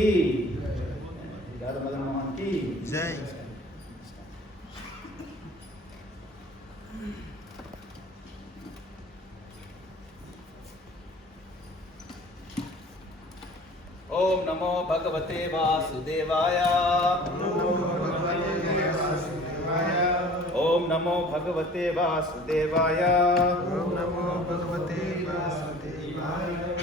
ki. Radha Madan Mohan ki. Jai. Om Namo Bhagavate Vasudevaya. Om Namo Bhagavate Vasudevaya. Om Namo Bhagavate Vasudevaya.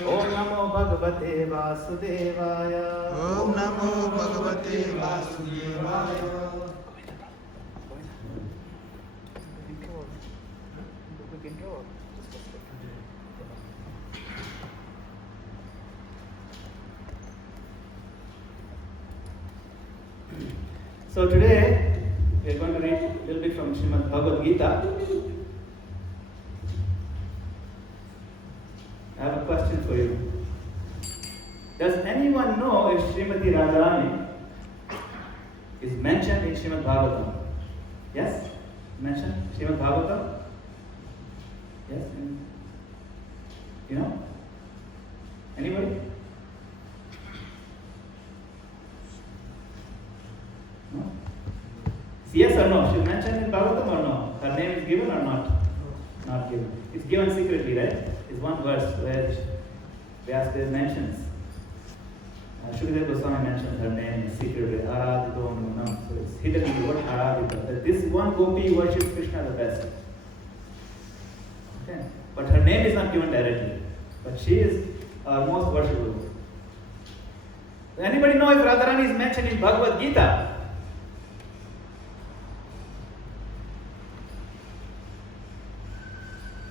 Om Namo Bhagavate Vasudevaya. Om Namo Bhagavate Vasudevaya. So today we are going to read a little bit from Srimad Bhagavad Gita. I have a question for you. Does anyone know if Srimati Radharani is mentioned in Srimad Bhagavatam? Yes? Mentioned Srimad Bhagavatam? Yes? You know? Anybody? No? Yes or no? She's mentioned in Bhagavatam or no? Her name is given or not? Not given. It's given secretly, right? It's one verse where Vyasdev mentions. Shukadeva Goswami mentions her name secretly. Aradhito Munam. So it's hidden in the word Aradhito. That this one gopi worships Krishna the best. Okay. But her name is not given directly. But she is our most worshipable. Anybody know if Radharani is mentioned in Bhagavad Gita?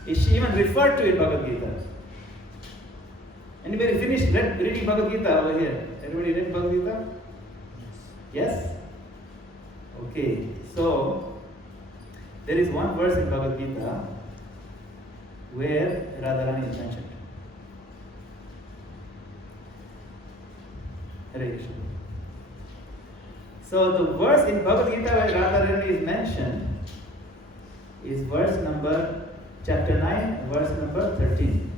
Is she even referred to in Bhagavad Gita? Anybody finished reading Bhagavad Gita over here? Everybody read Bhagavad Gita? Yes? Okay, so there is one verse in Bhagavad Gita where Radharani is mentioned. Hare Krishna. So the verse in Bhagavad Gita where Radharani is mentioned is verse number chapter 9, verse number 13.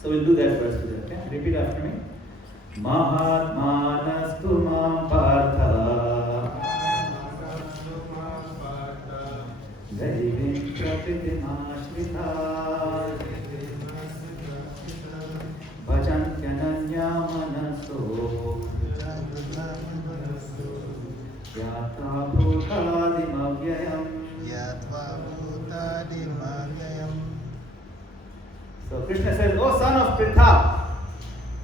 So we'll do that verse today, okay? Repeat after me. Mahatmanas tumam partha Devim prakritim ashrita Bhajantyananya manaso Yatra bhutadimavyayam. So Krishna says, O son of Pritha,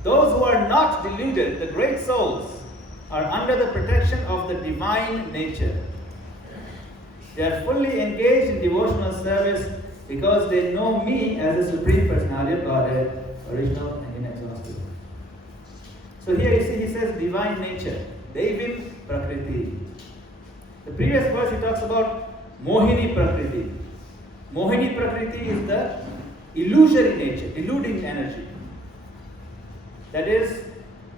those who are not deluded, the great souls, are under the protection of the divine nature. They are fully engaged in devotional service because they know me as the Supreme Personality of Godhead, original and inexhaustible. So here you see he says divine nature, Devim Prakriti. The previous verse he talks about Mohini Prakriti. Mohini Prakriti is the illusory nature, deluding energy. That is,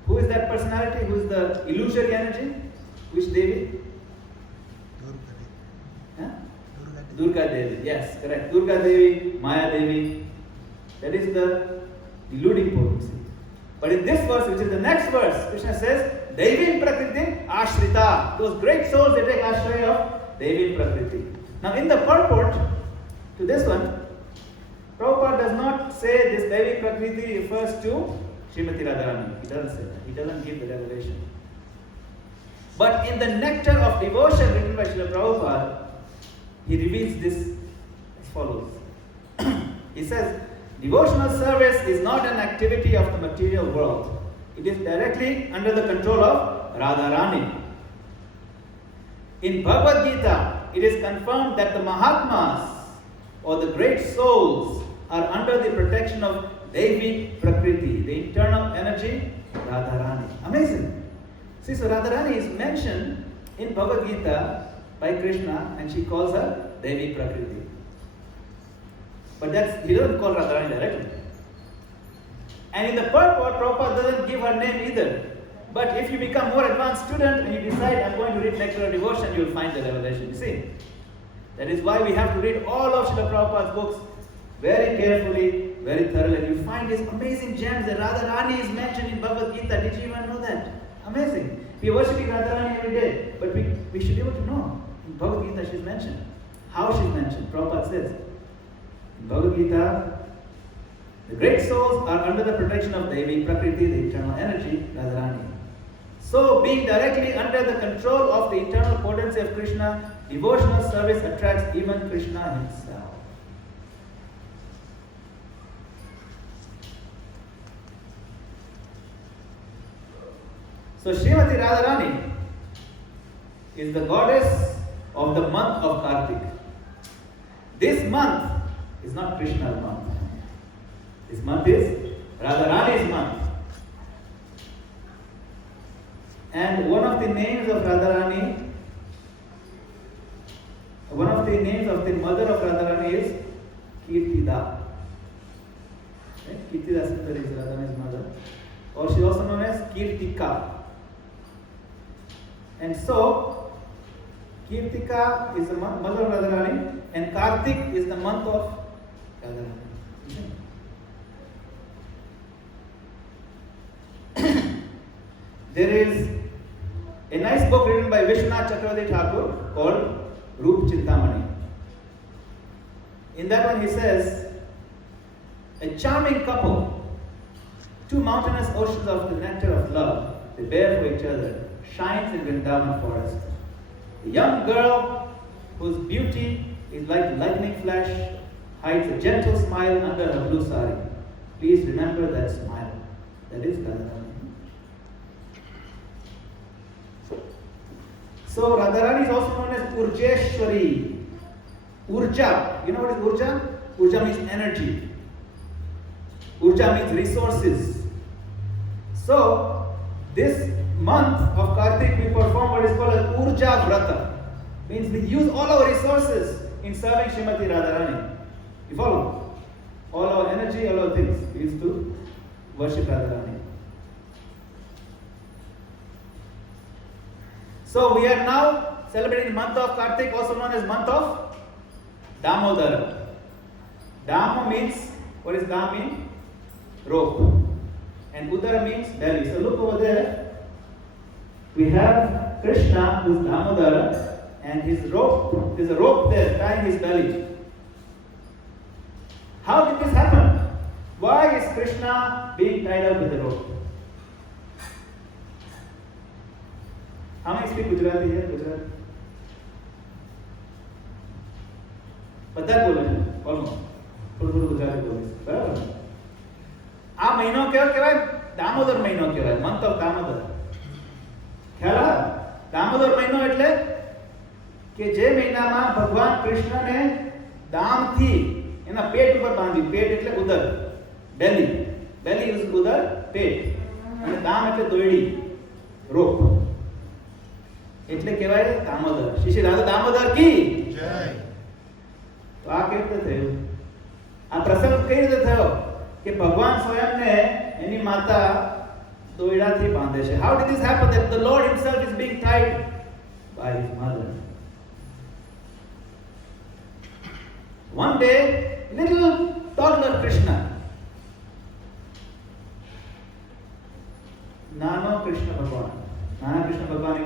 who is that personality? Who is the illusory energy? Which Devi? Durga Devi. Yes, correct. Durga Devi, Maya Devi. That is the deluding potency. But in this verse, which is the next verse, Krishna says, Devim Prakriti Ashrita. Those great souls, they take ashraya of Devim Prakriti. Now in the purport to this one, Prabhupada does not say this Devi Prakriti refers to Srimati Radharani. He doesn't say that. He doesn't give the revelation. But in the Nectar of Devotion written by Srila Prabhupada, he reveals this as follows. He says, devotional service is not an activity of the material world. It is directly under the control of Radharani. In Bhagavad Gita, it is confirmed that the Mahatmas or the great souls are under the protection of Devi Prakriti, the internal energy, Radharani. Amazing. See, so Radharani is mentioned in Bhagavad Gita by Krishna and she calls her Devi Prakriti. But he doesn't call Radharani directly. And in the purport, Prabhupada doesn't give her name either. But if you become more advanced student and you decide, I'm going to read Nectar of Devotion, you'll find the revelation. You see? That is why we have to read all of Srila Prabhupada's books very carefully, very thoroughly. And you find these amazing gems that Radharani is mentioned in Bhagavad Gita. Did you even know that? Amazing. We are worshipping Radharani every day, but we should be able to know. In Bhagavad Gita she's mentioned. How she's mentioned? Prabhupada says, in Bhagavad Gita, the great souls are under the protection of Devi, Prakriti, the eternal energy, Radharani. So, being directly under the control of the eternal potency of Krishna, devotional service attracts even Krishna himself. So, Srimati Radharani is the goddess of the month of Kartik. This month is not Krishna's month. This month is Radharani's month. And one of the names of Radharani, one of the names of the mother of Radharani is Kirtida. Right? Kirtida Sundari is Radharani's mother. Or she is also known as Kirtika. And so, Kirtika is the mother of Radharani, and Kartik is the month of Radharani. There is a nice book written by Vishwanath Chakravarti Thakur called Roop Chintamani. In that one he says, a charming couple, two mountainous oceans of the nectar of love, they bear for each other, shines in Vrindavan forest. A young girl whose beauty is like lightning flash hides a gentle smile under her blue sari. Please remember that smile. That is Radharani. So Radharani is also known as Urjeshwari. Urja. You know what is Urja? Urja means energy. Urja means resources. So this month of Kartik we perform what is called an Urja Vrata. Means we use all our resources in serving Srimati Radharani. You follow? All our energy, all our things we use to worship Radharani. So we are now celebrating the month of Kartik, also known as month of Damodara. Damo means, what does Dam mean? Rope. And Udara means belly. So look over there. We have Krishna who is Damodara, and his rope, there's a rope there tying his belly. How did this happen? Why is Krishna being tied up with a rope? How many speak Gujarati here? Gujarati? બધા બોલે છે almost થોડું થોડું ગુજરાતી બોલે છે બરાબર આ મહિનો કેવો કહેવાય દામોદર મહિનો કહેવાય મંથ ઓફ દામોદર ખ્યાલ આવે દામોદર મહિનો એટલે કે જે મહિનામાં ભગવાન કૃષ્ણને દામથી એના પેટ ઉપર બાંધી પેટ એટલે ઉદર બેલી બેલી ઇઝ ઉદર પેટ અને દામ એટલે દોયડી રોપ એટલે કહેવાય દામોદર શ્રી રાધા દામોદર की जय તો આ કેવી રીતે થયું આ પ્રસંગ કઈ રીતે થયો કે ભગવાન સ્વયંને એની માતા દોયડાથી બાંધે છે how did this happen that the lord himself is being tied by his mother one day little toddler krishna nano krishna bhagwan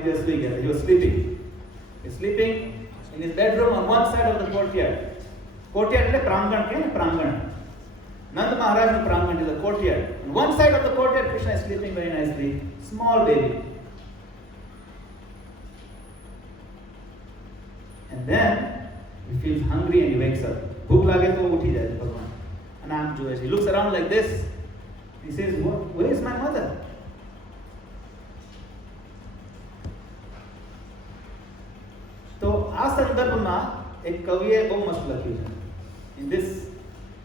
is asleep he was sleeping in his bedroom on one side of the courtyard એટલે પ્રાંગણ કે ને પ્રાંગણ નંદ મહારાજનું પ્રાંગણ is the courtyard on one side of the courtyard krishna is sleeping very nicely small baby and then he feels hungry and he wakes up ભૂખ લાગે તો ઉઠી જાય ભગવાન અને આમ જોવે છે he looks around like this he says where is my mother તો આ સંદર્ભમાં એક કવિએ બહુ મસ્ત લખ્યું છે in this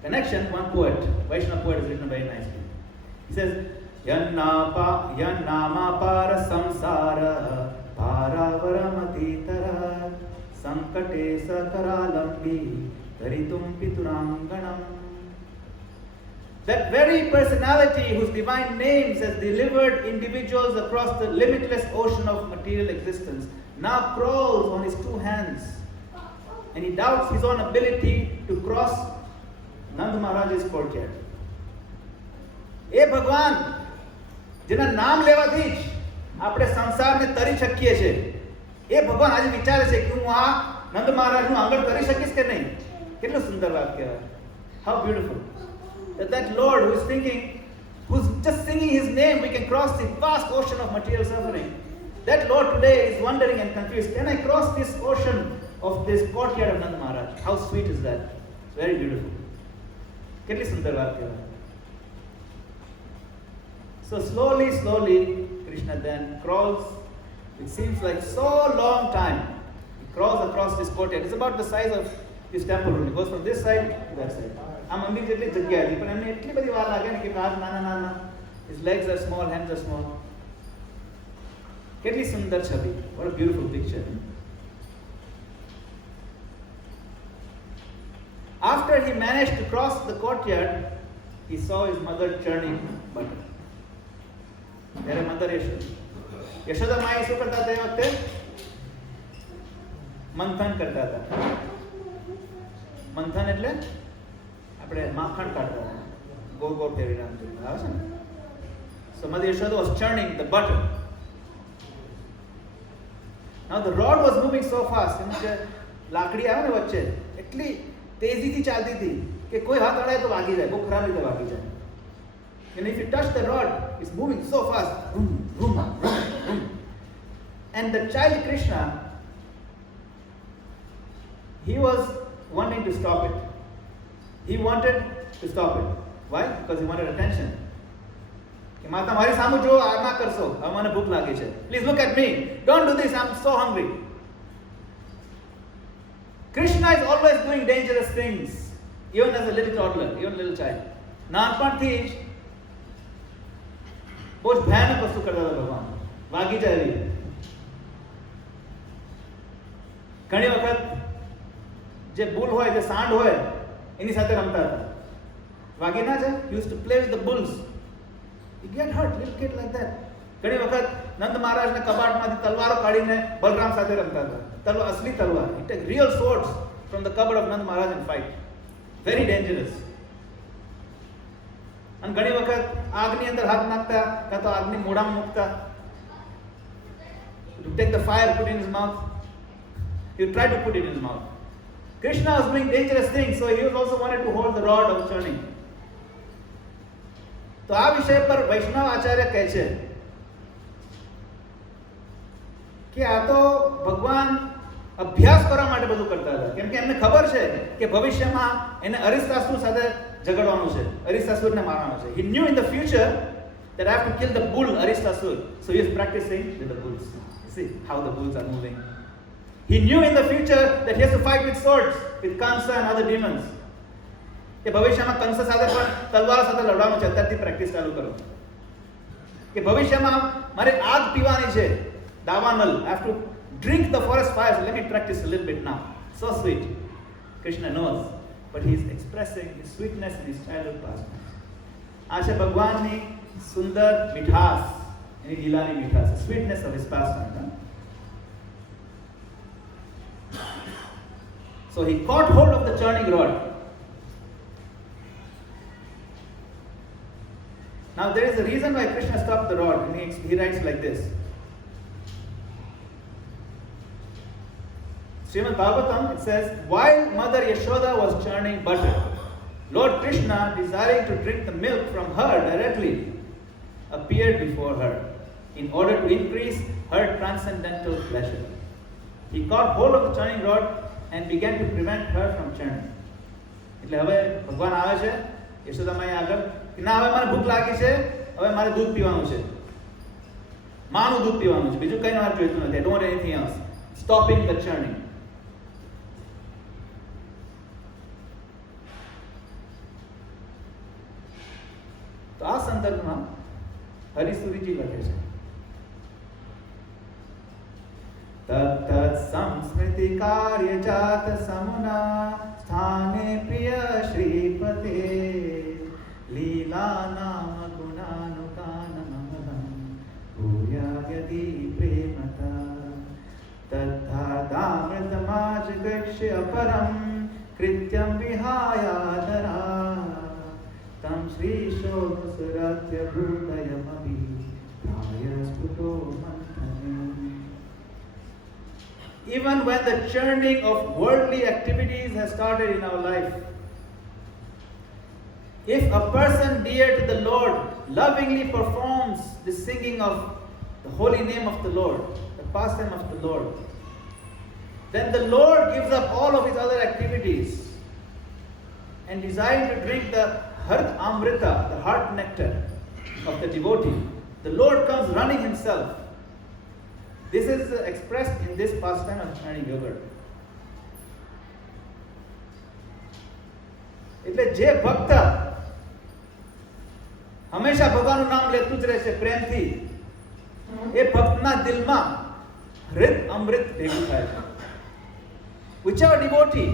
connection one poet Vaishnava poet has written very nicely he says yannama para samsara paravaramatitarah sankate sakaralambi taritum pituranganam that very personality whose divine names has delivered individuals across the limitless ocean of material existence now crawls on his two hands and he doubts his own ability to cross Nand Maharaj's courtyard. એ ભગવાન જેના નામ લેવાથી જ આપણે સંસારને તરી શકીએ છે, એ ભગવાન આજે વિચારે છે કે હું આ નંદ મહારાજનું આંગણ કરી શકીશ કે નહીં. કેટલું સુંદર વાત કહેવાય. How beautiful that Lord who is thinking, who's just singing his name, we can cross the vast ocean of material suffering. That Lord today is wondering and confused, can I cross this ocean of this courtyard of Nand Maharaj? How sweet is that? It's very beautiful. કેટલી સુંદર વાત કહેવાય. So slowly Krishna then crawls. It seems like so long time. He crawls across this courtyard. It's about the size of this temple room. He goes from this side to that side. આ મંદિર જેટલી જગ્યા હતી પણ એમને એટલી બધી વાર લાગે ને કે હાથ નાના. His legs are small, hands are small. કેટલી સુંદર છબી. What a beautiful picture. After he managed to cross the courtyard, he saw his mother churning butter. ત્યારે મધર યશોદા માએ શું કરતા હતા એ વખતે? મંથન કરતા હતા. મંથન એટલે આપણે માખણ કાઢતા હતા, ગોળ ફેરવીને આમ આવે છે ને. So Mother Yashoda was churning the butter. Now the rod was moving so fast. એમ કે લાકડી આવે ને વચ્ચે એટલી તેજીથી ચાલતી હતી કે કોઈ હાથ અડાય તો વાગી જાય, બહુ ખરાબ રીતે વાગી જાય. And if you touch the rod, it's moving so fast. Vroom, vroom, vroom, vroom. And the child Krishna, he was wanting to stop it. He wanted to stop it. Why? Because he wanted attention. કે માતા મારી સામું જો આ ના કરશો, હવે મને ભૂખ લાગી છે. Please look at me. Don't do this. I'm so hungry. Krishna is always doing dangerous things, even as a little toddler, even a little child. નાનપણથી જ બહુ જ ભયાનક વસ્તુ કરતા હતા ભગવાન. વાગી જાય એવી. ઘણી વખત જે બુલ હોય, જે સાંડ હોય, એની સાથે રમતા હતા. વાગી ના જાય. He used to play with the bulls. He get hurt, little kid like that. ઘણી વખત નંદ મહારાજના કબાટમાંથી તલવારો કાઢીને બલરામ સાથે રમતા હતા. તલવાર, અસલી તલવાર. He take real swords from the cupboard of Nand Maharaj and fight. Very dangerous. અને ઘણી વખત આગની અંદર હાથ નાખતા, કાં તો આગની મોઢામાં મૂકતા. To take the fire, put it in his mouth. He would try to put it in his mouth. Krishna was doing dangerous things, so he also wanted to hold the rod of churning. તો આ વિષય પર વૈષ્ણવ આચાર્ય કહે છે કે આ તો ભગવાન અભ્યાસ કરવા માટે બધું કરતા હતા, કેમ કે એમને ખબર છે કે ભવિષ્યમાં એને અરિષ્ટાસુર સાથે ઝઘડવાનું છે, અરિષ્ટાસુરને મારવાનો છે. He knew in the future that I have to kill the bull Aristasur, so he is practicing with the bulls. See how the bulls are moving. He knew in the future that he has to fight with swords, with Kansa and other demons. કે ભવિષ્યમાં કંસ સાથે પણ તલવાર સાથે લડવાનું છે. અત્યારથી practice ચાલુ કરો કે ભવિષ્યમાં મારે આગ પીવાની છે, દાવાનલ. I have to drink the forest fires. Let me practice a little bit now. So sweet. Krishna knows, but he is expressing his sweetness in his childhood pastimes. આ છે ભગવાનની સુંદર મીઠાસ, એની લીલાની મીઠાસ, sweetness of his pastime. So he caught hold of the churning rod. Now there is a reason why Krishna stopped the rod, and he writes like this. Srimad Bhagavatam, it says, while Mother Yashoda was churning butter, Lord Krishna, desiring to drink the milk from her directly, appeared before her in order to increase her transcendental pleasure. He caught hold of the churning rod and began to prevent her from churning. એટલે હવે ભગવાન આવે છે યશોદા માએ આગળ કે ના, હવે મારે ભૂખ લાગી છે, હવે મારે દૂધ પીવાનું છે, માનું દૂધ પીવાનું છે, બીજું કંઈ મારે જોઈતું નથી. I don't want anything else. Stopping the churning. તો આ સંદર્ભમાં હરિસુરીજી લખે છે, તત્તત સંસ્મૃતિ કાર્ય જાત સમુના સ્થાને પ્રિય શ્રીપતે લીલા નામ ગુણાનુગાન મમલમ ભૂયાયતિ પ્રેમતા તદ્ધાદામૃતમાજ ગક્ષ્ય પરમ કૃત્યમ વિહાયાદરા Even when the churning of worldly activities has started in our life, if a person dear to the Lord lovingly performs the singing of the holy name of the Lord, the pastime of the Lord, then the Lord gives up all of his other activities and desires to drink the Harit Amrita, the heart nectar of the devotee. The Lord comes running himself. This is expressed in this pastime of churning yogurt. એટલે જે ભક્ત હંમેશા ભગવાનનું નામ લેતું જ રહેશે પ્રેમથી, એ ભક્તના દિલમાં હૃત અમૃત ભેગું થાય છે. Whichever devotee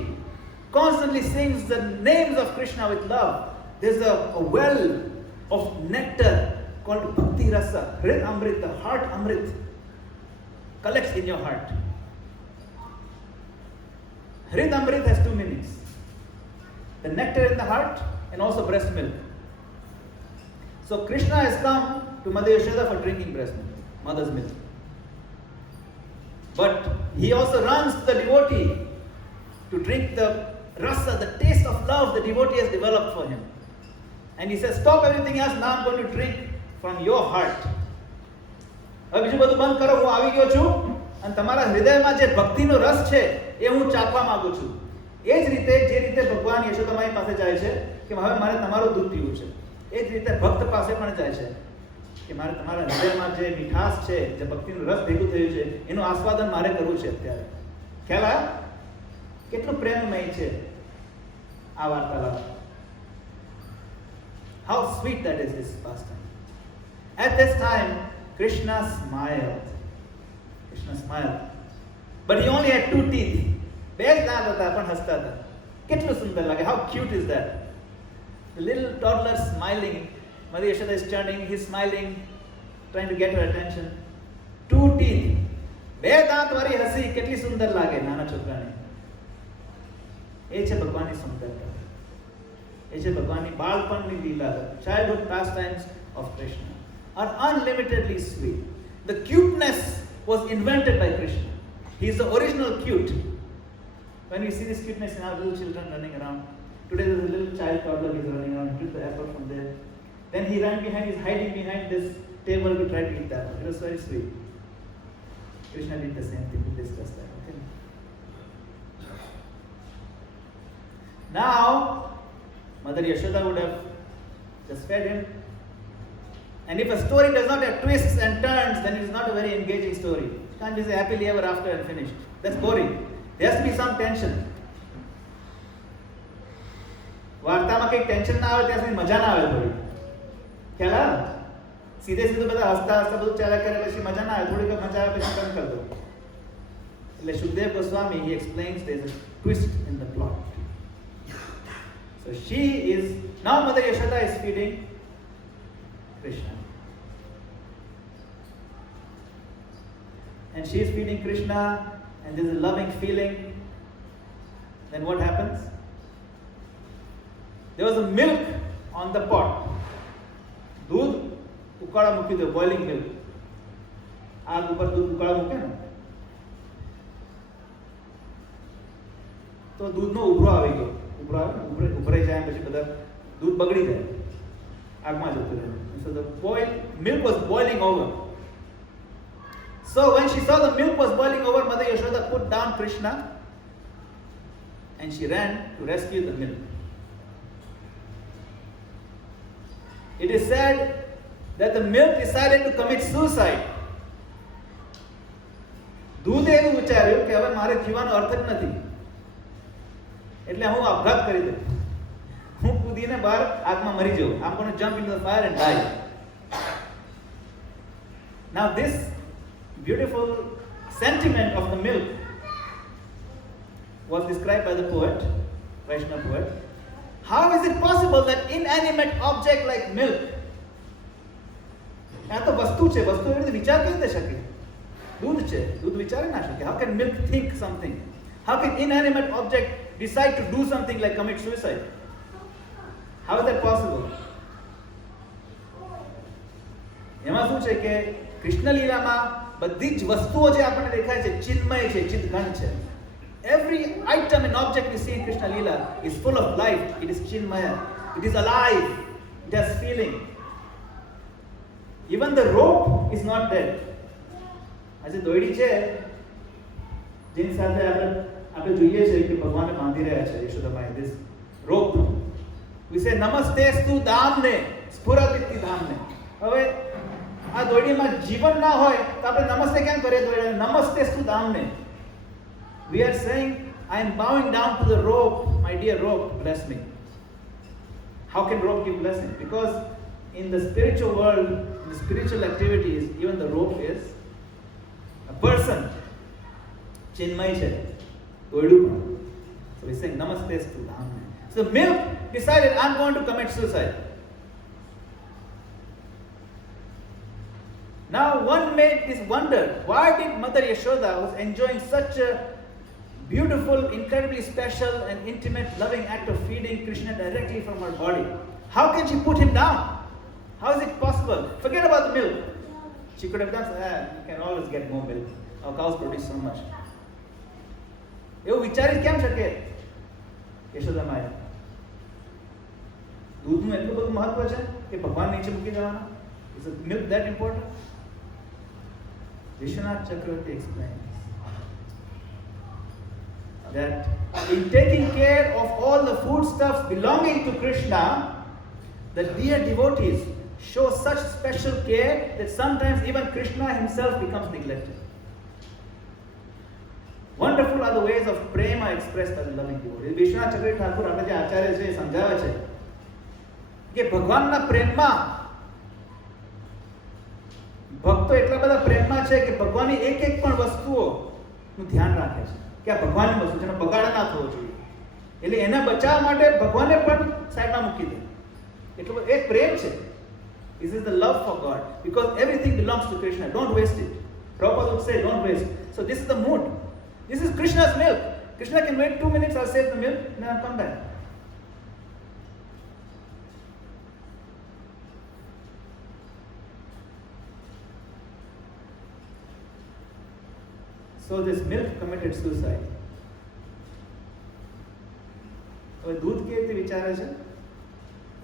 constantly sings the names of Krishna with love, there's a well of nectar called bhakti rasa, hrit amrit, the heart amrit collects in your heart. Hrit amrit has two meanings: the nectar in the heart and also breast milk. So Krishna has come to Mother Yashoda for drinking breast milk, mother's milk. But he also runs to the devotee to drink the rasa, the taste of love the devotee has developed for him. And he says, stop everything else, now I'm going to drink from your heart. હવે બીજું બધું બંધ કરો, હું આવી ગયો છું અને તમારા હૃદયમાં જે ભક્તિનો રસ છે એ હું ચાખવા માંગુ છું. એ જ રીતે જે રીતે ભગવાન યશોદામાઈ પાસે જાય છે કે હવે મારે તમારું દૂધ પીવું છે, એ જ રીતે ભક્ત પાસે પણ જાય છે કે મારે તમારા હૃદયમાં જે મીઠાશ છે, જે ભક્તિનું રસ ભેગું થયું છે, એનું આસ્વાદન મારે કરવું છે અત્યારે. ખ્યાલ આવ્યો? કેટલું પ્રેમમય છે આ વાર્તાલાપ. How sweet that is, this pastime. At this time, Krishna smiled. Krishna smiled. But he only had two teeth. બે જ દાંત હતા પણ હસતા હતા. કેટલું સુંદર લાગે. How cute is that? The little toddler smiling. Mother Yashoda is turning, he's smiling, trying to get her attention. Two teeth. બે દાંત વાળી હસી કેટલી સુંદર લાગે નાના છોકરાને. એ છે ભગવાનની સુંદરતા. એ છે ભગવાનની બાળપણની લીલા. Childhood pastimes of Krishna are unlimitedly sweet. The cuteness was invented by Krishna. He is the original cute. When we see this cuteness in our little children running around, today there's a little child toddler, he's running around, he took the apple from there. Then he ran behind, he's hiding behind this table to try to eat the apple. It was very sweet. Krishna did the same thing, we discussed that. Okay? Now, Mother Yashoda would have just fed him. And if a story does not have twists and turns, then it is not a very engaging story. It can't be say happily ever after and finished. That's boring. There has to be some tension. વાર્તામાં કંઈક tension ના આવે ત્યાં સુધી મજા ના આવે થોડી. ખ્યાલ આવે? સીધે સીધું બધા હસતા હસતા બધું ચાલ્યા કરે પછી મજા ના આવે, થોડીક મજા આવે પછી બંધ કરી દો. એટલે Sukhdev Goswami, he explains there's a twist in the plot. So she is, now Mother Yashoda is feeding Krishna. And she is feeding Krishna and there is a loving feeling. Then what happens? There was a milk on the pot. दूध उकाड़ा મૂકી દો, boiling milk. આગ ઉપર दूध ઉકાળા મૂકે ને તો દૂધનો ઉભરો આવી ગયો. ઉભરાઈ જાય પછી બધા દૂધ બગડી જાય, આગમાં જતું રહે. So the milk was boiling over. So when she saw the milk was boiling over, Mother Yashoda put down Krishna and she ran to rescue the milk. It is said that the milk decided to commit suicide. દૂધે એવું વિચાર્યું કે હવે મારે જીવવાનો અર્થ જ નથી, એટલે હું આપઘાત કરી દઉં, હું કૂદીને બહાર આગમાં મરી જાઉં. I'm going to jump into the fire and die. Now this beautiful sentiment of the milk was described by the poet, Vaishnava poet. How is it possible that inanimate object like milk, આ તો વસ્તુ છે, વસ્તુ એવી રીતે વિચાર કેવી રીતે શકે? દૂધ છે, દૂધ વિચારી ના શકે. How can milk think something? How can inanimate object decide to do something like commit suicide? How is that possible? છે કે કૃષ્ણ લીલામાં બધી જ વસ્તુઓ જે આપણને દેખાય છે ચિન્મય છે, ચિદઘન છે. Every item and object we see in Krishna Leela is full of life. It is chinmaya. It is alive. It has feeling. Even the rope is not dead. આજે દોયડી છે જેની સાથે આપણે જોઈએ છે કે ભગવાને બાંધી રહ્યા છે યશોદામાએ this rope. We say નમસ્તેસ્તુ દામને સ્ફુરતિતિ ધામને. હવે આ દોયડીમાં જીવન ના હોય તો આપણે નમસ્તે કેમ કરીએ? દોયડી નમસ્તેસ્તુ દામને. We are saying, I am bowing down to the rope, my dear rope, bless me. How can rope give blessing? Because in the spiritual world, in the spiritual activities, even the rope is a person. Chinmay che. So he's saying, Namaste to Dhamma. So milk decided, I'm going to commit suicide. Now one made this wonder, why did Mother Yashoda was enjoying such a beautiful, incredibly special and intimate loving act of feeding Krishna directly from her body? How can she put him down? How is it possible? Forget about the milk. She could have done, you can always get more milk. Our cows produce so much. એવું વિચારી કેમ શકે યશોદામાએ? દૂધનું એટલું બધું મહત્વ છે કે ભગવાન નીચે મૂકી દેવાના? Is the milk that important? Vishwanath Chakravarti explains that in taking care of all the foodstuffs belonging to Krishna, the dear devotees show such special care that sometimes even Krishna himself becomes neglected. Wonderful are the ways of prema expressed by the loving devotee. Vishwanath Chakravarti Thakur આપણે જે આચાર્ય છે એ સમજાવે છે કે ભગવાનના પ્રેમમાં ભક્તો એટલા બધા પ્રેમમાં છે કે ભગવાનની એક એક પણ વસ્તુઓનું ધ્યાન રાખે છે કે આ ભગવાનની વસ્તુ જેનો બગાડ ના થવો જોઈએ, એટલે એને બચાવવા માટે ભગવાનને પણ સાઈડમાં મૂકી દે. એટલો એક પ્રેમ છે. This is the love for God, because everything belongs to Krishna. Don't waste it. Prabhupada would say, don't waste. So this is the mood. This is Krishna's milk. Krishna can wait 2 minutes, I'll save the milk, and I'll come back. So this milk committed suicide. હવે દૂધ કેવી રીતે વિચારે છે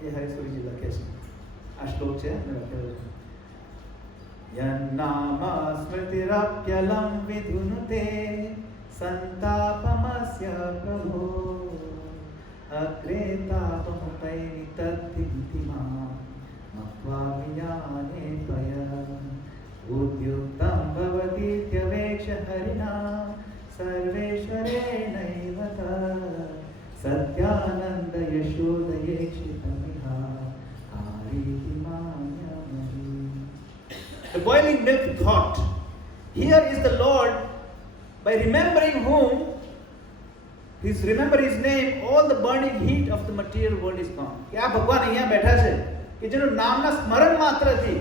એ હરેશ્વરીજી લખે છે. આ શ્લોક છે મેં લખેલો છે. યન્નામ સ્મૃતિરાપ્યલમ વિધુનુતે સંતાપમસ્ય પ્રભો અક્રેતાપમુપૈ તદ્ધિતિમા મત્વા વિયાને ત્વયા ઉદ્યુક્તં ભવતીત્યવેક્ષ હરિના સર્વેશ્વરેણૈવ Satyanand યશોદયેક્ષિતમિહા કારીતિ માન્યમહી. The boiling milk thought, here is the Lord, by remembering whom, remember his name, all the burning heat of the material world is gone. કે આ ભગવાન અહીંયા બેઠા છે કે જેનું નામના સ્મરણ માત્રથી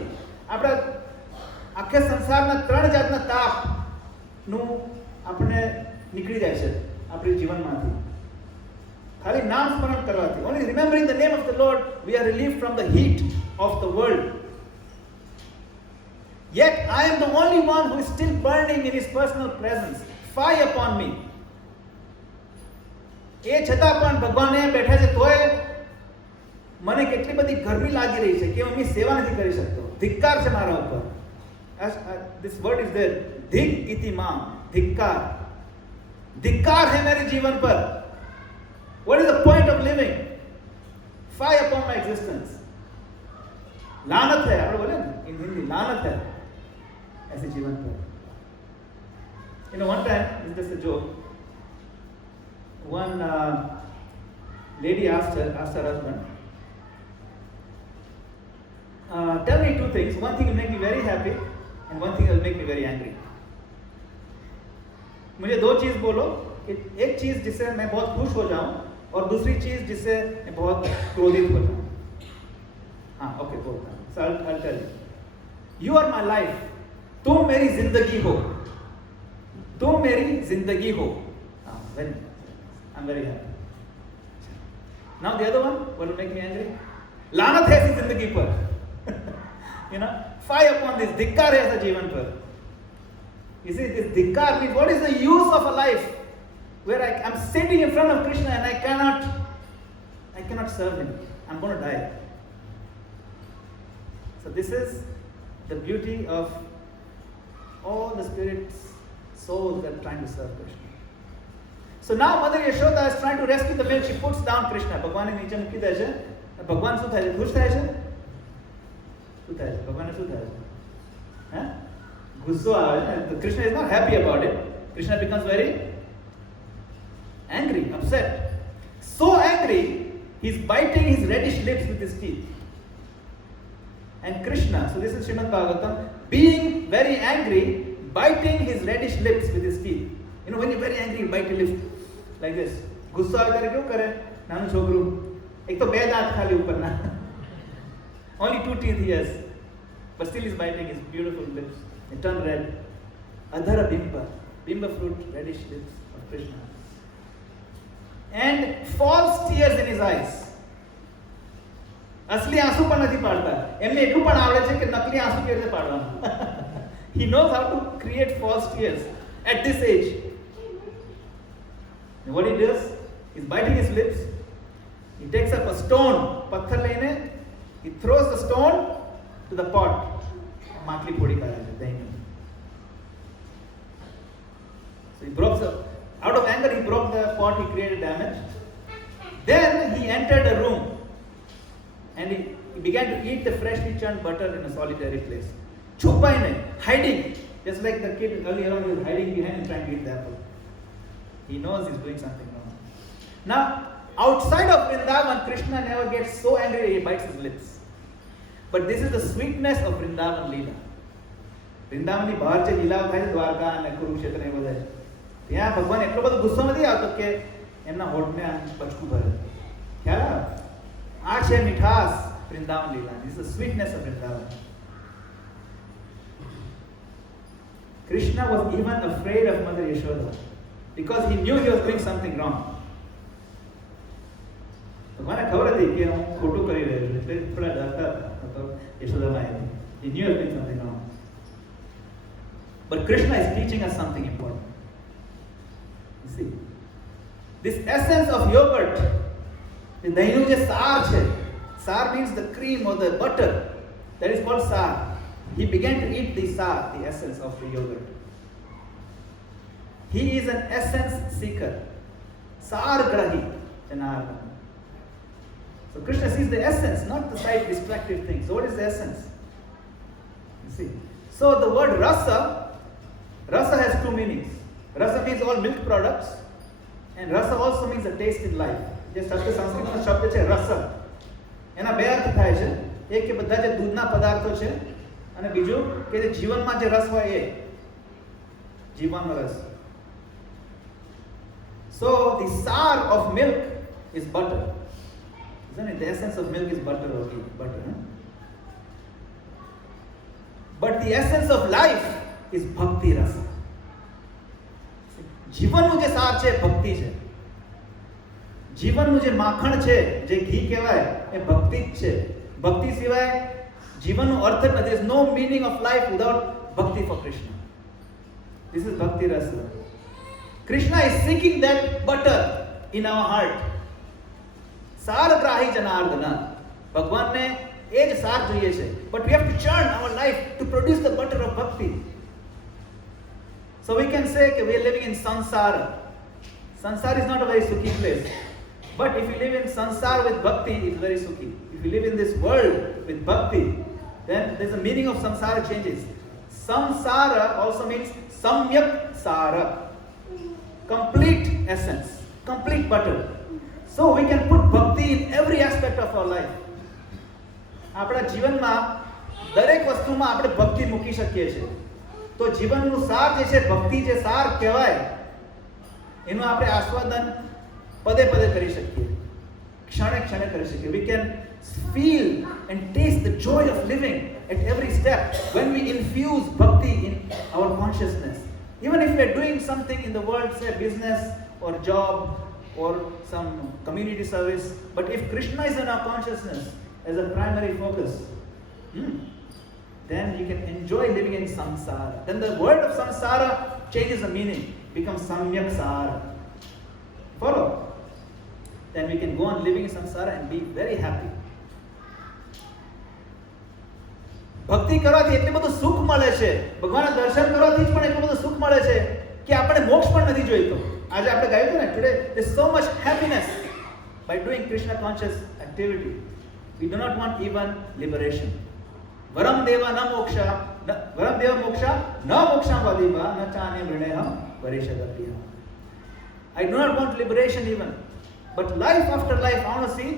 આપણા આખા સંસારના 3 જાતના તાપનું આપણે નીકળી જાય છે આપણી જીવનમાંથી. ખાલી નામ સ્મરણ કરવાથી, only remembering the name of the Lord, we are relieved from the heat of the world. Yet I am the only one who is still burning in his personal presence. Fie upon me. એ છતાં પણ ભગવાન અહીંયા બેઠા છે તોય મને કેટલી બધી ગરમી લાગી રહી છે કે હું એમની સેવા નથી કરી શકતો. ધિક્કાર છે મારા ઉપર. This word is there. ધિક ઇતિ મામ. ધિક્કાર. ધિક્કાર है मेरे जीवन पर. What is the point of living? Fie upon my existence. लानत है, आप बोले ना in Hindi, लानत है ऐसे जीवन पर. You know, one time, this is just a joke. One lady asked her husband, tell me 2 things. One thing will make me very happy, and one thing will make me very angry. मुझे 2 चीज बोलो. एक चीज जिससे मैं बहुत खुश हो जाऊं और दूसरी चीज जिससे मैं बहुत क्रोधित हो जाऊं. हाँ, ओके, बोलता हूं. So I'll tell you. You are my life. तुम मेरी जिंदगी हो. तुम मेरी जिंदगी हो. I'm very happy. Now the other one, what will make me angry? लानत है ऐसी जिंदगी पर. fire upon this धिक्कार है ऐसा जीवन पर. You see, this धिक्कार means what is the use of a life where I'm sitting in front of Krishna and I cannot serve him. I'm going to die. So this is the beauty of all the spirits, souls that are trying to serve Krishna. So now Mother Yashoda is trying to rescue the milk. She puts down Krishna. ભગવાનને નીચે મૂકી દે છે. ભગવાન શું થાય છે? ખુશ થાય છે? શું થાય છે? ભગવાનને શું થાય છે? હે? ગુસ્સો આવે છે. Krishna is not happy about it. Krishna becomes very angry, upset. So angry, he's biting his reddish lips with his teeth. And Krishna, so this is Srimad Bhagavatam, being very angry, biting his reddish lips with his teeth. When you're very angry, you bite your lips like this. ગુસ્સો આવે ત્યારે કેવું કરે નાનું છોકરું? એક તો બે દાંત ખાલી ઉપરના. Only 2 teeth he has, but still he's biting his beautiful lips. They turn red. Adhara bimba fruit, reddish lips of Krishna. And false tears in his eyes. असली आंसू પણ નથી પાડતા. એમને એટલું પણ આવડે છે કે નકલી આંસુ કેવી રીતે પાડવાનું. He knows how to create false tears at this age. And what he does, he's biting his lips. He takes up a stone, પથ્થર લઈને, he throws the stone to the pot. માટલી ફોડી કાઢે છે દહીંની. So he broke out of anger, he broke the pot, he created damage. Then he entered a room and he began to eat the freshly churned butter in a solitary place. છુપાઈને, hiding, just like the kid earlier on, he was hiding behind and trying to eat the apple. He knows he's doing something wrong. Now, outside of Vrindavan, Krishna never gets so angry that he bites his lips. But this is the sweetness of Vrindavan Leela. વૃંદાવનની બહાર જે લીલાઓ થાય છે દ્વારકા અને કુરુક્ષેત્ર એ બધા, ત્યાં ભગવાન એટલો બધો ગુસ્સો નથી આવતો કે એમના હોઠને આમ પચકું ભરે. ખ્યાલ આવે? આ છે મીઠાસ વૃંદાવન લીલા. This is the sweetness of Vrindavan. Krishna was even afraid of Mother Yashoda because he knew he was doing something wrong. ભગવાનને ખબર હતી કે હું ખોટું કરી રહ્યો છું, એટલે થોડા ડરતા હતા યશોદામાં. He knew he was doing something wrong. But Krishna is teaching us something important. You see, this essence of yogurt, the દહીંનું જે સાર છે, સાર means the cream or the butter, that is called સાર. He began to eat the saar, the essence of the yogurt. He is an essence seeker. Saar grahi janardana. So Krishna sees the essence, not the side distractive things. So what is the essence? You see. So the word rasa has 2 meanings. Rasa means all milk products, and rasa also means a taste in life. Just as the Sanskrit શબ્દ છે રસ, એના બે અર્થ થાય છે. એક કે બધા જે દૂધના પદાર્થો છે, અને બીજું કે જે જીવનમાં જે રસ હોય એ જીવનનો રસ. So the saar of milk is butter, isn't it? The essence of milk is butter or ghee, butter. But the essence of life is bhakti rasa. જીવનનું જે સાર છે ભક્તિ છે. જીવનનું જે માખણ છે, જે ઘી કહેવાય, એ ભક્તિ જ છે. ભક્તિ સિવાય જીવનનો અર્થ જ નથી. There is no meaning of life without bhakti for Krishna. This is bhakti rasa. Krishna is seeking that butter in our heart. સાર ગ્રાહી જનાર્દના. ભગવાનને એ જ સાર જોઈએ છે. But we have to churn our life to produce the butter of bhakti. So we can say that we are living in sansara. Sansara is not a very sukhi place. But if you live in sansara with bhakti, it's very sukhi. If you live in this world with bhakti, then there's a meaning of samsara changes. Samsara also means samyak sara, complete essence, complete butter. So we can put bhakti in every aspect of our life. આપણા જીવનમાં દરેક વસ્તુમાં આપણે ભક્તિ મૂકી શકીએ છીએ. તો જીવનનું સાર જે છે, ભક્તિ જે સાર કહેવાય, એનું આપણે આસ્વાદન પદે પદે કરી શકીએ, ક્ષણે ક્ષણે કરી શકીએ. We can feel and taste the joy of living at every step when we infuse bhakti in our consciousness. Even if we are doing something in the world, say business or job or some community service, but if Krishna is in our consciousness as a primary focus, then you can enjoy living in samsara. Then the word of samsara changes the meaning, becomes samyak sara. Follow? Then we can go on living in samsara and be very happy. ભક્તિ કરવાથી એટલું બધું સુખ મળે છે, ભગવાનના દર્શન કરવાથી જ પણ એટલું બધું સુખ મળે છે કે આપણે મોક્ષ પણ નથી જોઈતો. આજે આપણે ગાયું હતું ને, today there's so much happiness by doing Krishna conscious activity. We do not want even liberation. Varam deva na moksha, varam deva moksha na moksha vadiva na chane vrineham varishadapiya. I do not want liberation even, but life after life I want to see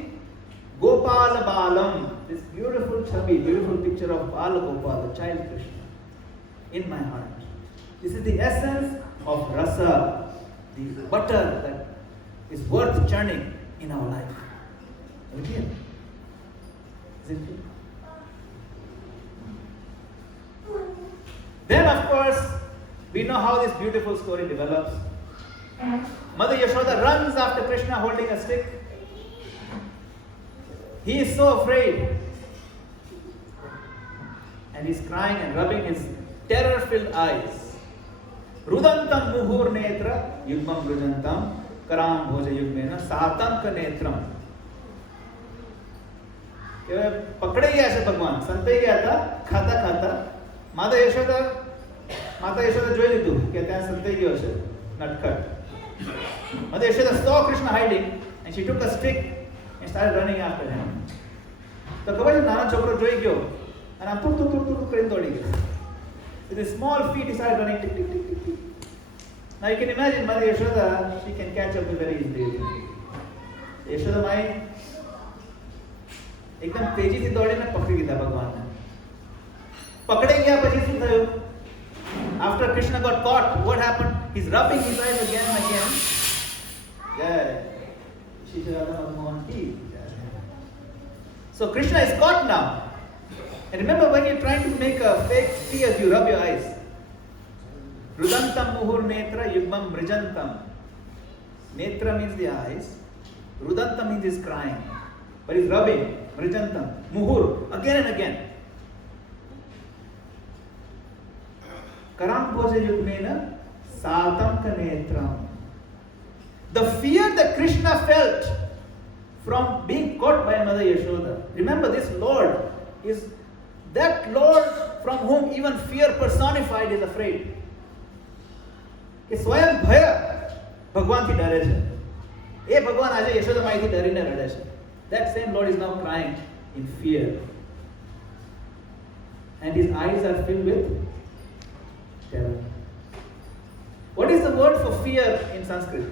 Gopala Balam, this beautiful chubby, beautiful picture of Madana-gopāla, the child Krishna, in my heart. This is the essence of rasa, the butter that is worth churning in our life. Okay? Is it clear? Then, of course, we know how this beautiful story develops. Mother Yashoda runs after Krishna holding a stick. He is so afraid. And he's crying and rubbing his terror-filled eyes. Rudantam muhur netra yugmam rujantam karam bhoja yugmena satank netram. પકડાઈ ગયા છે ભગવાન, સંતાઈ ગયા હતા ખાતા ખાતા. માતા યશોદા જોઈ લીધું કે ત્યાં સંતાઈ ગયો છે નટખટ. Mother Yashoda saw Krishna hiding and she took a stick and started running after him. તો ખબર છે નાનો છોકરો જોઈ ગયો અને આમ તુર કરીને દોડી ગયો. With his small feet he started running tick tick tick tick tick. Now you can imagine Mother Yashoda, she can catch up very easily. Yashoda माई एकदम तेजीથી દોડીને પકડી લીધા ભગવાનને. પકડાઈ ગયા પછી શું થયું? After Krishna got caught, what happened? He's rubbing his eyes again and again. Yeah. So Krishna is caught now. And remember, when you're trying to make a fake tears, you rub your eyes. Rudantam muhur netra yugmam mrijantam. Netra means the eyes. Rudantam means he's crying. But he's rubbing. Mrijantam. Muhur. Again and again. Karam bhoja yugmena satanka netram. The fear that Krishna felt from being caught by Mother Yashoda. Remember, this Lord is that Lord from whom even fear personified is afraid. કે સ્વયં ભય ભગવાનથી ડરે છે. એ ભગવાન આજે યશોદા માઈથી ડરીને રડે છે. That same Lord is now crying in fear. And his eyes are filled with terror. What is the word for fear in Sanskrit?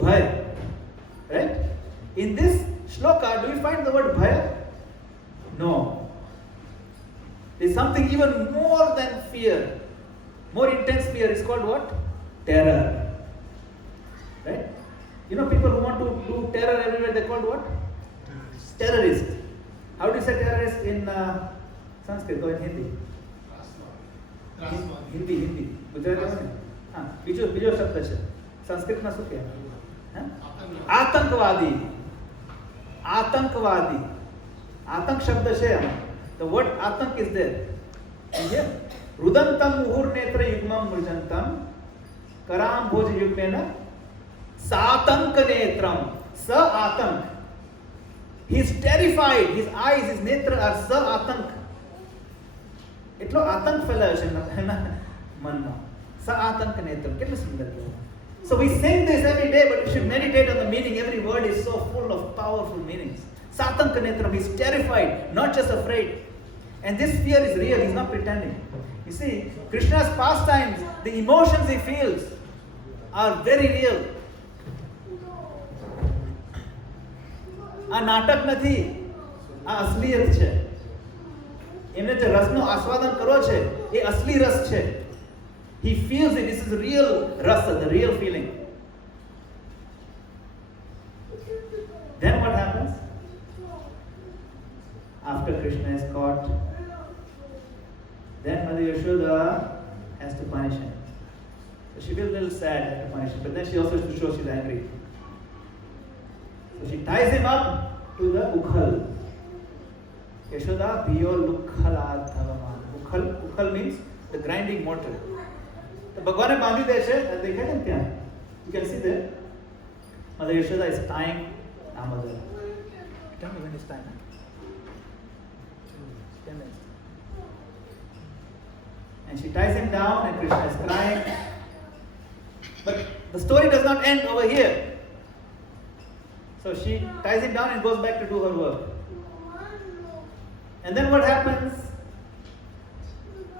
Bhaya. Right? In this shloka, do we find the word bhaya? No. There's something even more than fear. More intense fear is called what? Terror. Right? You know, people who want to do terror everywhere, they're called what? Terrorist. How do you say terrorist in Sanskrit or in Hindi? Hindi. Gujarati. બીજો શબ્દ છે સંસ્કૃતમાં શું કહેવાય? આતંકવાદી. આતંક શબ્દ છે આમાં. The word atank is there. Here. Rudantam muhur netra yugmam murjantam karam bhoj yugmena satank netram. Sa atank. He is terrified. His eyes, his netra are sa atank. એટલો આતંક ફેલાયો છે એના મનમાં. Sa atank netram. કેટલું સુંદર કહેવાય. So we sing this every day, but we should meditate on the meaning. Every word is so full of powerful meanings. Satanka netram, he's terrified, not just afraid. And this fear is real, he's not pretending. You see, Krishna's pastimes, the emotions he feels are very real. આ નાટક નથી, આ અસલિયત છે. એમને જે રસનો આસ્વાદન કરવો છે એ અસલી રસ છે. He feels it. This is real rasa, the real feeling. Then what happens? After Krishna is caught, then Mother Yashoda has to punish him. So she feels a little sad after punishing, but then she also has to show she's angry. So she ties him up to the ukhal. Yashoda Biyo Lukhala Dhavaman. Ukhal means the grinding mortar. The Bhagwan Bandi Deshe, and they get it. You can see there. Mother Yashoda is tying Damodara. Tell me when it's time. 10 minutes. And she ties him down and Krishna is crying. But the story does not end over here. So she ties him down and goes back to do her work. And then what happens?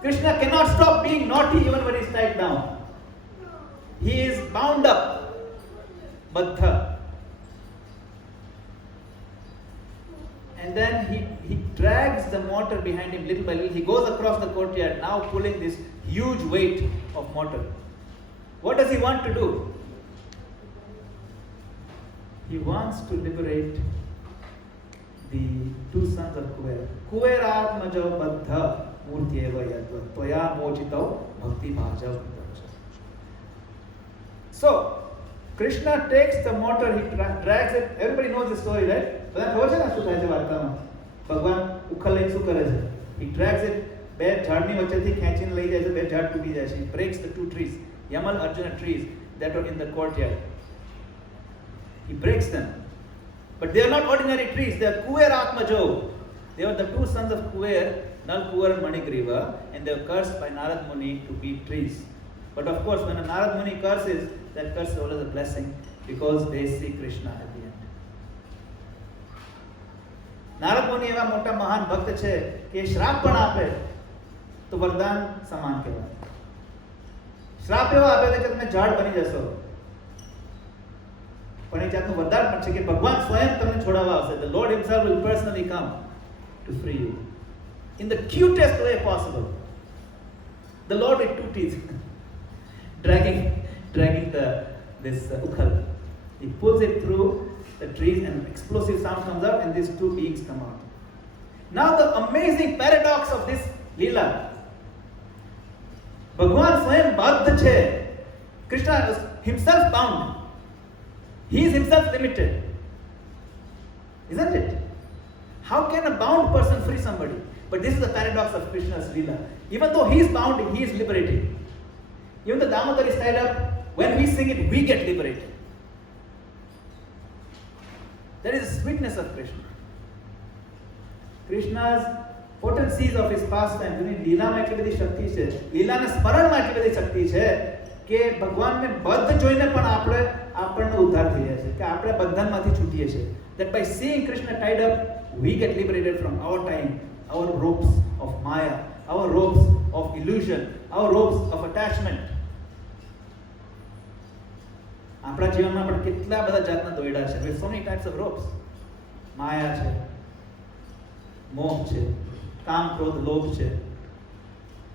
Krishna cannot stop being naughty even when he's tied down. He is bound up. Baddha. And then he drags the mortar behind him little by little. He goes across the courtyard, now pulling this huge weight of mortar. What does he want to do? He wants to liberate the two sons of Kuver. Kuver Atmajo Baddha Murtyeva Yadva Toya Mochito Bhakti Bhajav. So, Krishna takes the mortar, he drags it. Everybody knows the story, right? Bhagwan Ukhal શું કરે છે? He drags it. બે ઝાડની વચ્ચેથી ખેંચીને લઈ જાય છે. બે ઝાડ તૂટી જાય છે. He breaks the two trees, Yamal Arjuna trees that were in the courtyard. He breaks them. But they are not ordinary trees. They are Kuver Atmajo. They were the two sons of Kuver, Nal Kuver and Manigriva, and they were cursed by Narad Muni to be trees. But of course, when a Narad Muni curses, that curse is always a blessing because they see Krishna at the end. Narad મુનિ એવા મોટા મહાન ભક્ત છે કે શ્રાપ પણ આપે તો વરદાન સમાન કહેવાય. શ્રાપ એવો આપે છે કે તમે ઝાડ બની જશો, પણ એ જાતનું વરદાન પણ છે કે ભગવાન સ્વયં તમને છોડાવવા આવશે. The Lord himself will personally come to free you in the cutest way possible. The Lord with two teeth dragging this ukhal. He pulls it through the trees and explosive sound comes out and these two beings come out. Now the amazing paradox of this Leela. Bhagwan Swayam Baddha che. Krishna is himself bound. He is himself limited. Isn't it? How can a bound person free somebody? But this is the paradox of Krishna's Leela. Even though he is bound, he is liberated. Even the Damodara is tied up, when we sing it, we get liberated. That is the sweetness of Krishna. Krishna's potencies of his pastime. લીલામાં એટલી બધી શક્તિ છે, લીલાના સ્મરણમાં એટલી બધી શક્તિ છે કે ભગવાનને બદ્ધ જોઈને પણ આપણને ઉદ્ધાર થઈ જાય છે, કે આપણે બંધનમાંથી છૂટીએ છીએ. That by seeing Krishna tied up, we get liberated from our time, our ropes of Maya, our ropes of illusion, our ropes of attachment. આપણા જીવનમાં પણ કેટલા બધા જાતના દોયડા છે. We have so many types of ropes. માયા છે, મોહ છે, કામ, ક્રોધ, લોભ છે,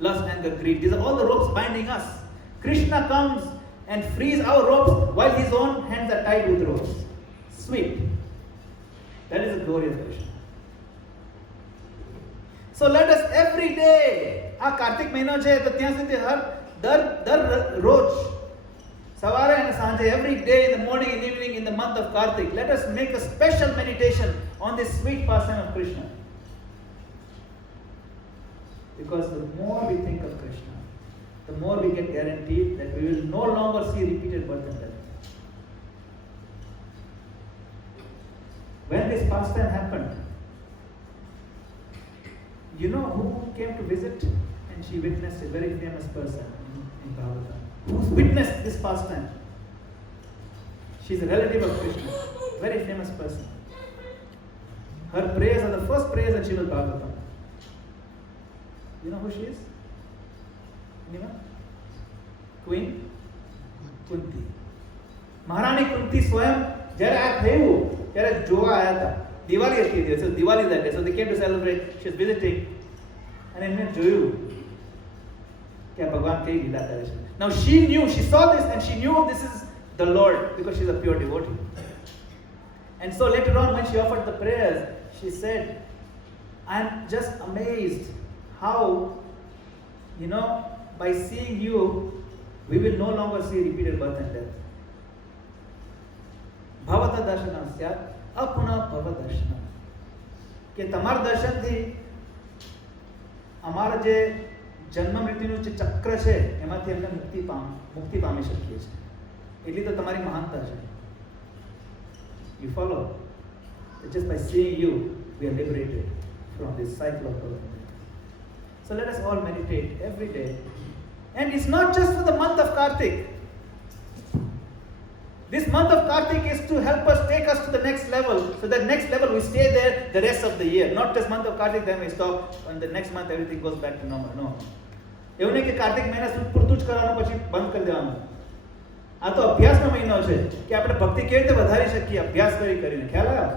lust, anger, greed. These are all the ropes binding us. Krishna comes and frees our ropes while his own hands are tied with ropes. Sweet. That is the glory of Krishna. So let us every day, આ કાર્તિક મહિનો છે તો ત્યાં સુધી દર રોજ સવારે અને સાંજે, every day, in the morning and evening, in the month of Kartik, let us make a special meditation on this sweet pastime of Krishna. Because the more we think of Krishna, the more we get guaranteed that we will no longer see repeated birth and death. When this pastime happened, you know who came to visit? And she witnessed a very famous person in Bhagavatam. Who's witnessed this pastime? She's a relative of Krishna, very famous person. Her prayers are the first prayers in Srimad Bhagavatam. You know who she is? Anyone? Queen Kunti. Maharani Kunti Swayam, જ્યારે આ થયું ત્યારે જોવા આવ્યા હતા. દિવાળી હતી દિવસે, Diwali that day, so they came to celebrate. She was visiting and એમને જોયું કે આ ભગવાન કઈ લીલા કરે છે. Now she knew, she saw this and she knew this is the Lord because she's a pure devotee. And so later on when she offered the prayers, she said, I'm just amazed how, by seeing you, we will no longer see repeated birth and death. Bhavata darshanam syat apuna bhava darshanam. કે તમારા દર્શનથી અમારા જે જન્મ મૃત્યુનું જે ચક્ર છે એમાંથી અમને મુક્તિ પામી શકીએ છીએ. એટલી તો તમારી મહાનતા છે. You follow? Just by seeing you, we are liberated from this cycle of birth. So let us all meditate every day. And it's not just for the month of Kartik. This month of Kartik is to help us, take us to the next level. So that next level we stay there the rest of the year. Not just month of Kartik, then we stop, and the next month everything goes back to normal. No. એવું નહીં કે કાર્તિક મહિના પૂરતું જ કરવાનું પછી બંધ કરી દેવાનું. આ તો અભ્યાસનો મહિનો છે કે આપણે ભક્તિ કેવી રીતે વધારી શકીએ અભ્યાસ કરીને. ખ્યાલ આવ્યો?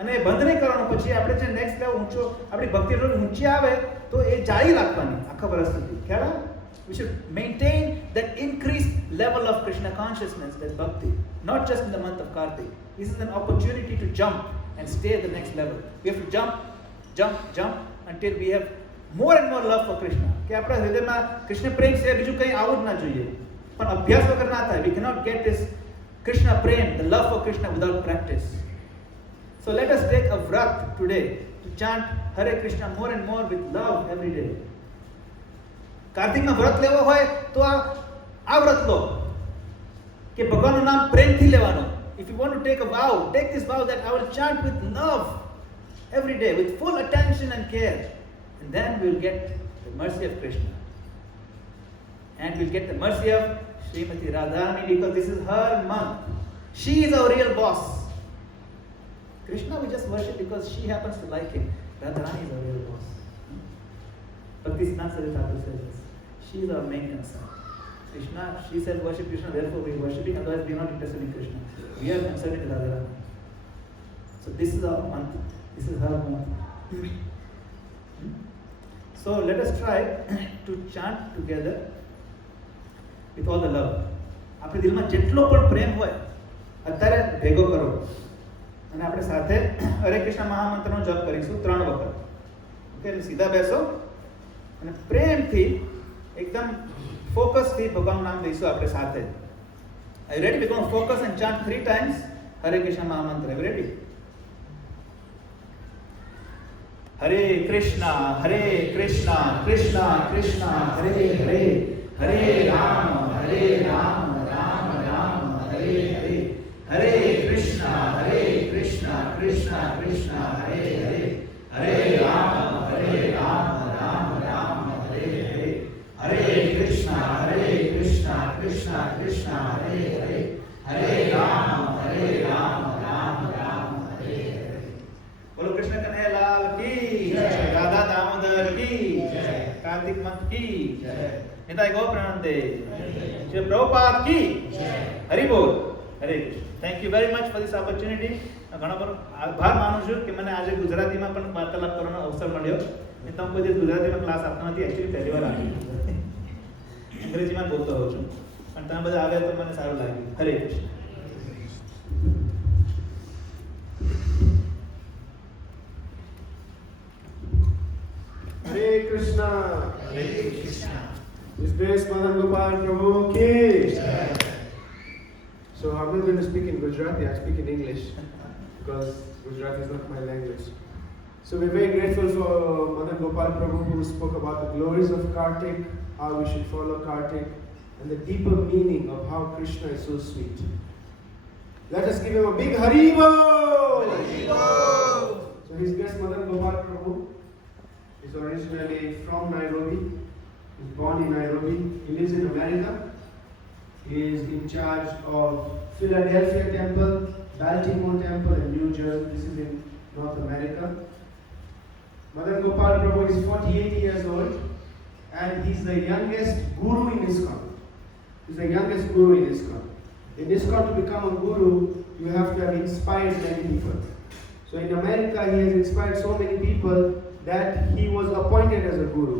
અને બંધ નહીં કરવાનું. પછી આપણે જે નેક્સ્ટ લેવલ ઊંચો આપણી ભક્તિ રોજ ઊંચી આવે તો એ જાળી રાખવાની આખા વર્ષ સુધી. ખ્યાલ આવ્યો? We should maintain that increased level of Krishna consciousness, that bhakti, not just in the month of Kartik. This is an opportunity to jump and stay at the next level. We have to jump until we have more and more love for Krishna. કે આપણા હૃદયમાં કૃષ્ણ પ્રેમ સિવાય બીજું કંઈ આવું જ ના જોઈએ. પણ અભ્યાસ વગર ના થાય. We cannot get this Krishna prem, the love for Krishna, without practice. So let us take a vrat today to chant Hare Krishna more and more with love every day. કાર્તિકમાં વ્રત લેવો હોય તો આ વ્રત લો કે ભગવાનનું નામ પ્રેમથી લેવાનું. If you want to take a vow, take this vow that I will chant with love every day, with full attention and care. And then we'll get the mercy of Krishna. And we'll get the mercy of Srimati Radharani, because this is her month. She is our real boss. Krishna we just worship because she happens to like him. Radharani is our real boss. Bhakti Siddhanta Saraswati Thakur says this. She is our main concern. Krishna, she said worship Krishna, therefore we are worshipping, otherwise we are not interested in Krishna. We are concerned in Radharani. So this is our month. This is her month. So let us try to chant together with all the love. આપણી દિલમાં જેટલો પણ પ્રેમ હોય અત્યારે ભેગો કરો અને આપણે સાથે હરે કૃષ્ણ મહામંત્રનો જપ કરીશું 3 વખત. ઓકે, સીધા બેસો અને પ્રેમથી એકદમ ફોકસથી ભગવાનનું નામ લઈશું આપણે સાથે. Are you ready? We're going to focus and chant 3 times Hare Krishna Mahamantra. Are you ready? Hare Krishna, Krishna Krishna, Hare Hare, Hare Rama, Rama Rama, Hare Hare, Hare Krishna, Krishna Krishna, Hare Hare, Hare Rama, Rama Rama, Hare Hare, Hare Krishna, Krishna Krishna, Hare Hare, Hare Rama, Rama Rama, Hare Hare. बोलो कृष्ण कन्हैया लाल की जय, राधा दामोदर की जय, कार्तिक मत की जय, निताई गौप्रानंदे, श्री प्रभुपाद की जय, हरि बोल. Hare Krishna. Thank you very much for this opportunity. ઘણો બધો આભાર માનું છું કે મને આજે ગુજરાતીમાં પણ વાર્તાલાપ કરવાનો અવસર મળ્યો. મેં તમે કોઈ દિવસ ગુજરાતીમાં ક્લાસ આપતો નથી, એકચ્યુઅલી પહેલી વાર આવ્યો. અંગ્રેજીમાં બોલતો હોઉં છું, પણ તમે બધા આવ્યા તો મને સારું લાગ્યું. હરે Krishna. Hare Krishna. Hare Krishna. His Grace Madana-gopāla Prabhu ki jai. So I'm not going to speak in Gujarati, I speak in English because Gujarati is not my language. So we're very grateful for Madana-gopāla Prabhu who spoke about the glories of Kartik, how we should follow Kartik, and the deeper meaning of how Krishna is so sweet. Let us give him a big Hari Bol! Hari Bol! So His Grace Madana-gopāla Prabhu is originally from Nairobi. He's born in Nairobi. He lives in America. He is in charge of Philadelphia Temple, Baltimore Temple, and New Jersey. This is in North America. Madana-gopāla Prabhu is 48 years old, and he's the youngest guru in ISKCON. He's the youngest guru in ISKCON. In ISKCON, to become a guru, you have to have inspired many people. So in America, he has inspired so many people that he was appointed as a guru.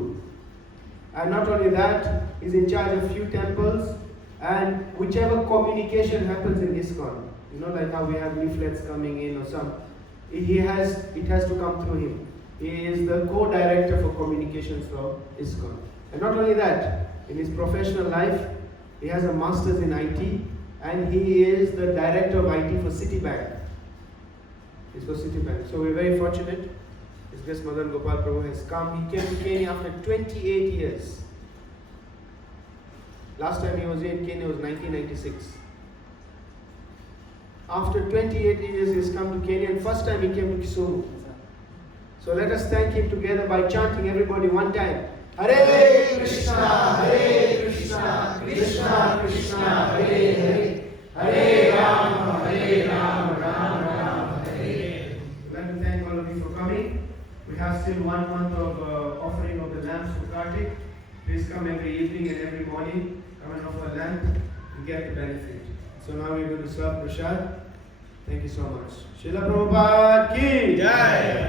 And not only that, he's in charge of few temples, and whichever communication happens in ISKCON, you know, like how we have leaflets coming in or some, it has to come through him. He is the co-director for communications for ISKCON. And not only that, in his professional life, he has a master's in IT, and he is the director of IT for Citibank. He's for Citibank. So we're very fortunate. His Grace Madana-gopāla Prabhu has come. He came to Kenya after 28 years. Last time he was here in Kenya was 1996. After 28 years he has come to Kenya, and first time he came to Kisumu. So let us thank him together by chanting everybody one time. Hare Krishna, Hare Krishna, Krishna Krishna, Hare Hare, Hare Rama, Rama Rama, Hare. I'd like to thank all of you for coming. We have still 1 month of offering of the lamps for Kartik. Please come every evening and every morning. Come and offer a lamp and get the benefit. So now we're going to serve Prashad. Thank you so much. Srila Prabhupada ki Jai.